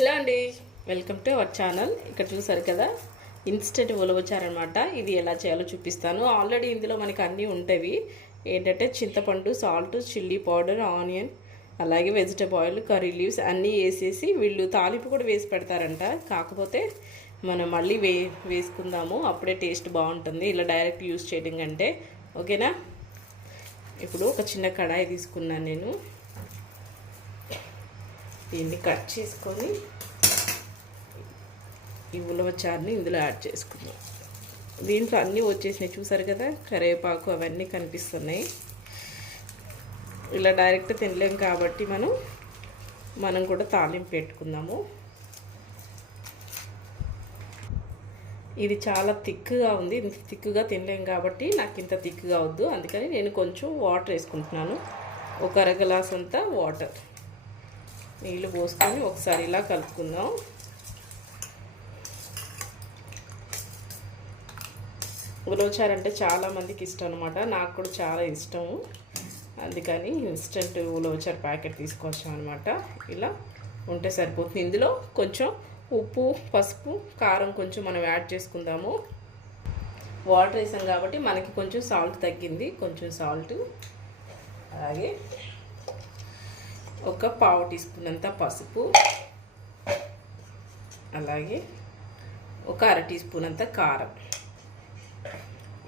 Hello అండి. Welcome to our channel ఇక్కడ చూసారు కదా? ఇన్స్టెంట్ ఉలవచారనమాట ఇది ఎలా చేయాలో చూపిస్తాను. ఆల్రెడీ ఇందులో మనకి అన్నీ ఉంటాయి ఏంటంటే చింతపండు సాల్ట్ చిల్లీ పౌడర్ ఆనియన్ అలాగే వెజిటబుల్ ఆయిల్ కర్రీ లీవ్స్ అన్నీ వేసేసి వీళ్ళు తాలింపు కూడా వేసి పెడతారంట. కాకపోతే మనం మళ్ళీ వే వేసుకుందాము. అప్పుడే టేస్ట్ బాగుంటుంది. ఇలా డైరెక్ట్ యూస్ చేయడం కంటే. ఓకేనా ఇప్పుడు ఒక చిన్న కడాయి తీసుకున్నాను నేను. దీన్ని కట్ చేసుకొని ఈ ఉలవచారుని ఇందులో యాడ్ చేసుకుందాం. దీంట్లో అన్నీ వచ్చేసినాయి. చూసారు కదా? కరివేపాకు అవన్నీ కనిపిస్తున్నాయి. ఇలా డైరెక్ట్ తినలేం కాబట్టి మనం మనం కూడా తాలింపు పెట్టుకుందాము. ఇది చాలా థిక్గా ఉంది. ఇంత థిక్గా తినలేం కాబట్టి నాకు ఇంత థిక్గా వద్దు. అందుకని నేను కొంచెం వాటర్ వేసుకుంటున్నాను. ఒక అర గ్లాస్ అంతా వాటర్. నీళ్ళు పోసుకొని ఒకసారి ఇలా కలుపుకుందాం. ఉలవచారు అంటే చాలామందికి ఇష్టం అనమాట నాకు కూడా చాలా ఇష్టము అందుకని ఇన్స్టెంట్ ఉలవచారు ప్యాకెట్ తీసుకొచ్చాం అనమాట ఇలా ఉంటే సరిపోతుంది. ఇందులో కొంచెం ఉప్పు పసుపు కారం కొంచెం మనం యాడ్ చేసుకుందాము. వాటర్ వేసాం కాబట్టి మనకి కొంచెం సాల్ట్ తగ్గింది. కొంచెం సాల్ట్. అలాగే ఒక పావు టీ స్పూన్ అంత పసుపు. అలాగే ఒక అర టీ స్పూన్ అంత కారం.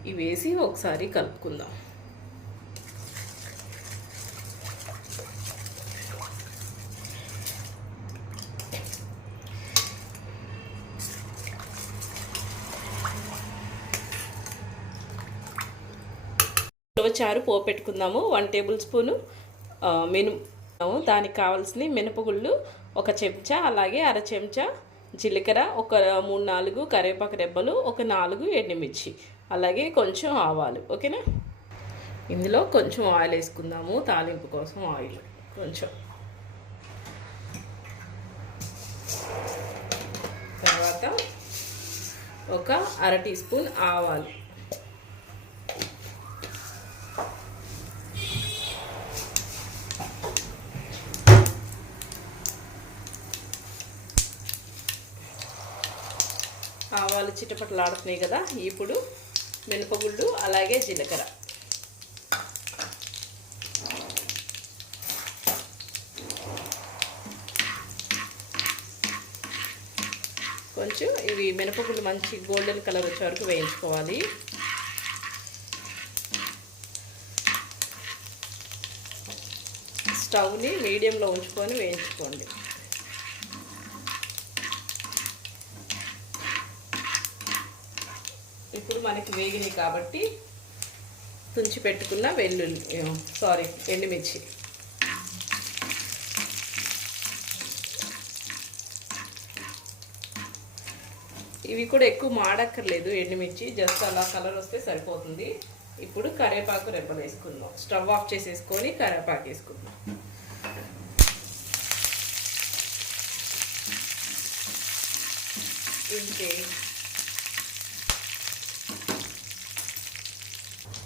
ఇవి వేసి ఒకసారి కలుపుకుందాం. చారు పోపెట్టుకుందాము వన్ టేబుల్ స్పూను మిను దానికి కావాల్సిన మినపగుళ్ళు ఒక చెంచా అలాగే అర చెంచా జీలకర్ర ఒక మూడు నాలుగు కరివేపాకు రెబ్బలు ఒక నాలుగు ఎండుమిర్చి అలాగే కొంచెం ఆవాలు. ఓకేనా? ఇందులో కొంచెం ఆయిల్ వేసుకుందాము తాలింపు కోసం ఆయిల్. కొంచెం. తర్వాత ఒక అర టీ స్పూన్ ఆవాలు. ఆవాలు చిటపటలాడుతున్నాయి కదా ఇప్పుడు మినపగుళ్ళు అలాగే జీలకర్ర. కొంచెం ఇవి మినపగుళ్ళు మంచి గోల్డెన్ కలర్ వచ్చే వరకు వేయించుకోవాలి. స్టవ్ని మీడియంలో ఉంచుకొని వేయించుకోండి. ఇప్పుడు మనకి వేగినాయి కాబట్టి తుంచి పెట్టుకున్న వెల్లుల్లి సారీ ఎండుమిర్చి. ఇవి కూడా ఎక్కువ మాడక్కర్లేదు ఎండుమిర్చి జస్ట్ అలా కలర్ వస్తే సరిపోతుంది. ఇప్పుడు కరివేపాకు రెబ్బలు వేసుకుందాం. స్టవ్ ఆఫ్ చేసేసుకొని కరివేపాకు వేసుకుందాం. ఇంకే.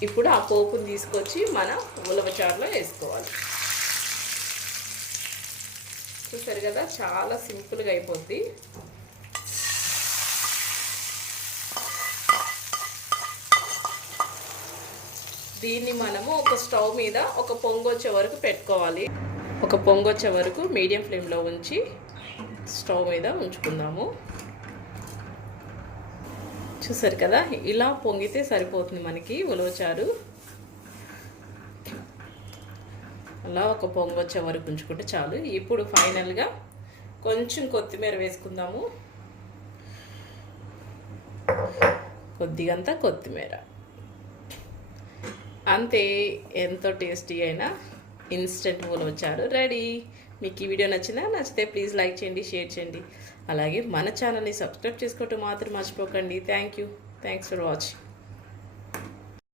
ఇప్పుడు ఆ పోపుని తీసుకొచ్చి మన ఉలవచారులో వేసుకోవాలి. చూసారు కదా చాలా సింపుల్గా అయిపోద్ది. దీన్ని మనము ఒక స్టవ్ మీద ఒక పొంగు వచ్చే వరకు పెట్టుకోవాలి. ఒక పొంగు వచ్చే వరకు మీడియం ఫ్లేమ్లో ఉంచి స్టవ్ మీద ఉంచుకుందాము. చూసారు కదా? ఇలా పొంగితే సరిపోతుంది మనకి ఉలవచారు. అలా ఒక పొంగు వచ్చే వరకు ఉంచుకుంటే చాలు. ఇప్పుడు ఫైనల్గా కొంచెం కొత్తిమీర వేసుకుందాము. కొద్దిగంతా కొత్తిమీర. అంతే ఎంతో టేస్టీ అయినా ఇన్స్టెంట్ ఉలవచారు. రెడీ మీకు ఈ వీడియో నచ్చినా నచ్చితే ప్లీజ్ లైక్ చేయండి షేర్ చేయండి. అలాగే మన ఛానల్ని సబ్స్క్రైబ్ చేసుకోవటం మాత్రం మర్చిపోకండి. Thank you thanks for watching